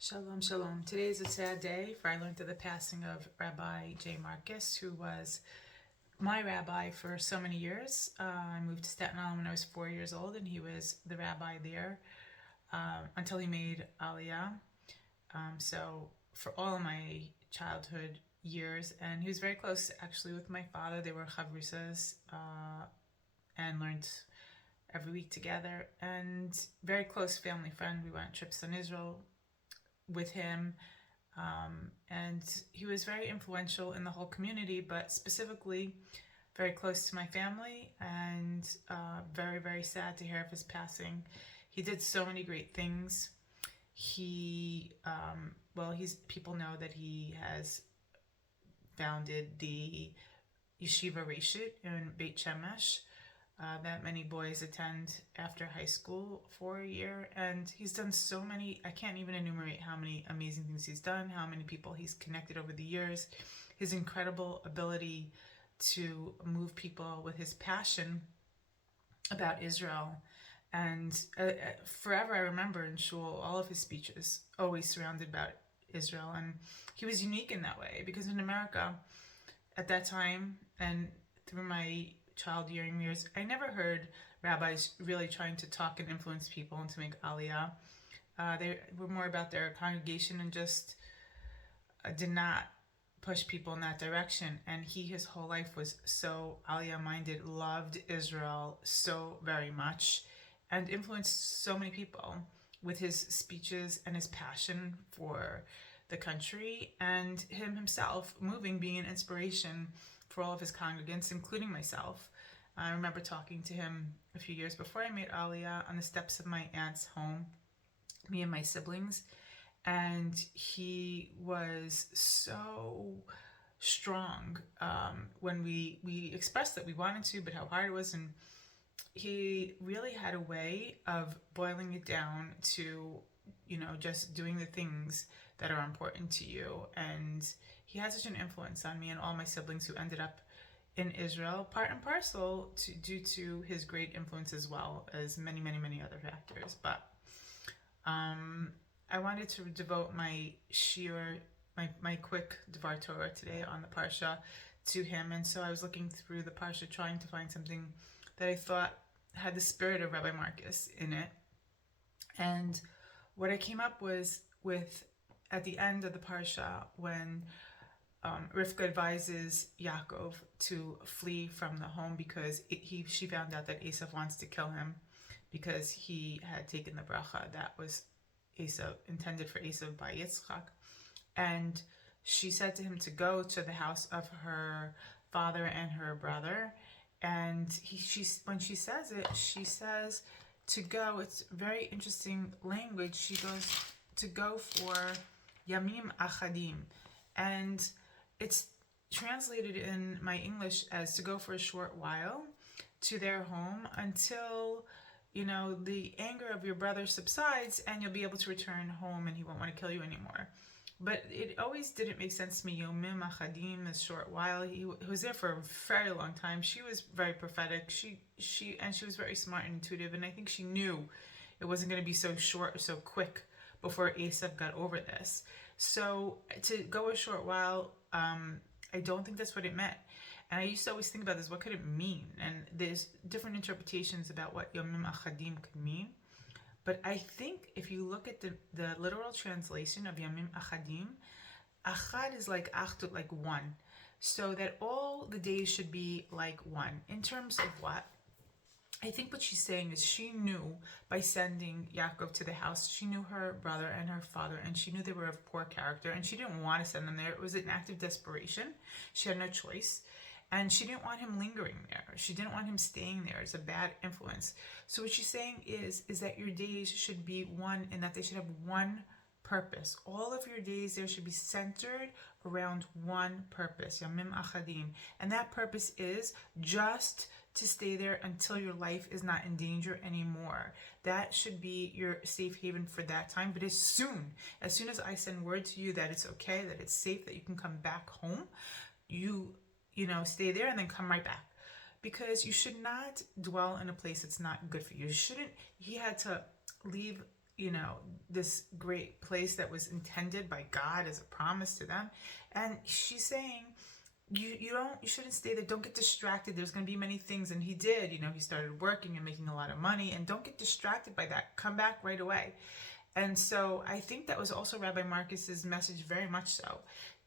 Shalom, shalom. Today is a sad day, for I learned of the passing of Rabbi J. Marcus, who was my rabbi for so many years. I moved to Staten Island when I was 4 years old, and he was the rabbi there until he made Aliyah. So for all of my childhood years, and he was very close actually with my father. They were chavrusas and learned every week together, and very close family friend. We went on trips in Israel with him, and he was very influential in the whole community, but specifically very close to my family, and very, very sad to hear of his passing. He did so many great things. He's people know that he has founded the Yeshiva Reshit in Beit Shemesh, that many boys attend after high school for a year. And he's done so many, I can't even enumerate how many amazing things he's done, how many people he's connected over the years, his incredible ability to move people with his passion about Israel. And forever, I remember in shul, all of his speeches always surrounded about Israel. And he was unique in that way, because in America at that time, and through my child years, I never heard rabbis really trying to talk and influence people and to make aliyah. They were more about their congregation and just did not push people in that direction. And he, his whole life, was so aliyah minded, loved Israel so very much, and influenced so many people with his speeches and his passion for the country, and him himself moving, being an inspiration for all of his congregants, including myself. I remember talking to him a few years before I made Aliyah on the steps of my aunt's home, me and my siblings, and he was so strong when we expressed that we wanted to, but how hard it was. And he really had a way of boiling it down to, just doing the things that are important to you. And he had such an influence on me and all my siblings, who ended up in Israel, part and parcel due to his great influence, as well as many, many, many other factors. But I wanted to devote my shiur, my quick Dvar Torah today on the Parsha, to him. And so I was looking through the Parsha, trying to find something that I thought had the spirit of Rabbi Marcus in it. And what I came up was with, at the end of the Parsha, when Rivka advises Yaakov to flee from the home because she found out that Esav wants to kill him, because he had taken the bracha that was intended for Esav by Yitzchak. And she said to him to go to the house of her father and her brother. And when she says it, she says to go. It's very interesting language. She goes to go for Yamim Achadim. And it's translated in my English as to go for a short while to their home until, the anger of your brother subsides, and you'll be able to return home and he won't want to kill you anymore. But it always didn't make sense to me. Yamim Achadim, a short while. He was there for a very long time. She was very prophetic. She was very smart and intuitive, and I think she knew it wasn't going to be so short or so quick before Esav got over this. So to go a short while, I don't think that's what it meant. And I used to always think about this: what could it mean? And there's different interpretations about what Yamim Achadim could mean. But I think if you look at the literal translation of Yamim Achadim, Achad is like Achdut, like one. So that all the days should be like one. In terms of what? I think what she's saying is, she knew by sending Yaakov to the house, she knew her brother and her father, and she knew they were of poor character, and she didn't want to send them there. It was an act of desperation. She had no choice. And she didn't want him lingering there. She didn't want him staying there. It's a bad influence. So what she's saying is that your days should be one, and that they should have one purpose. All of your days there should be centered around one purpose, Yamim Achadim. And that purpose is just to stay there until your life is not in danger anymore. That should be your safe haven for that time. But as soon as I send word to you that it's okay, that it's safe, that you can come back home, you stay there and then come right back. Because you should not dwell in a place that's not good for you. He had to leave this great place that was intended by God as a promise to them. And she's saying, you shouldn't stay there. Don't get distracted. There's going to be many things. And he did, he started working and making a lot of money, and don't get distracted by that. Come back right away. And so I think that was also Rabbi Marcus's message, very much so.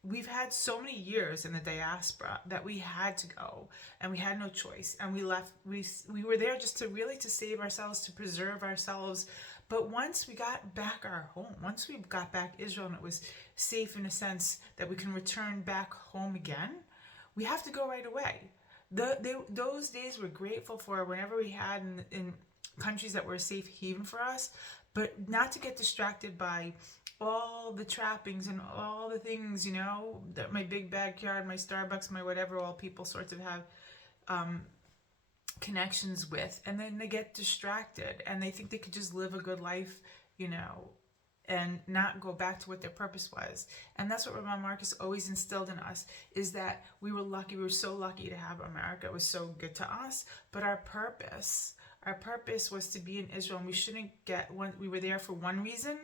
We've had so many years in the diaspora that we had to go, and we had no choice, and we left. We were there just to save ourselves, to preserve ourselves. But once we got back our home, once we got back Israel, and it was safe in a sense that we can return back home again, we have to go right away. Those days we're grateful for whenever we had in countries that were a safe haven for us, but not to get distracted by all the trappings and all the things, that my big backyard, my Starbucks, my whatever, all people sorts of have connections with. And then they get distracted and they think they could just live a good life, and not go back to what their purpose was. And that's what Rabbi Marcus always instilled in us, is that we were lucky. We were so lucky to have America. It was so good to us. But our purpose was to be in Israel, and we shouldn't we were there for one reason,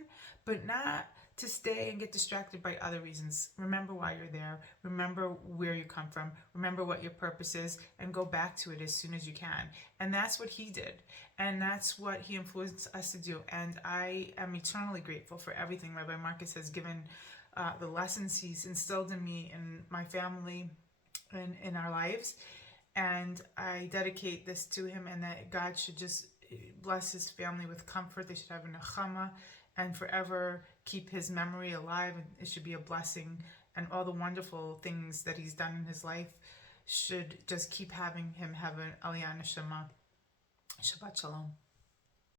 but not to stay and get distracted by other reasons. Remember why you're there. Remember where you come from. Remember what your purpose is, and go back to it as soon as you can. And that's what he did. And that's what he influenced us to do. And I am eternally grateful for everything Rabbi Marcus has given, the lessons he's instilled in me and my family and in our lives. And I dedicate this to him, and that God should just bless his family with comfort. They should have a nechama and forever keep his memory alive. And it should be a blessing. And all the wonderful things that he's done in his life should just keep having him have an aliyah neshama. Shabbat shalom.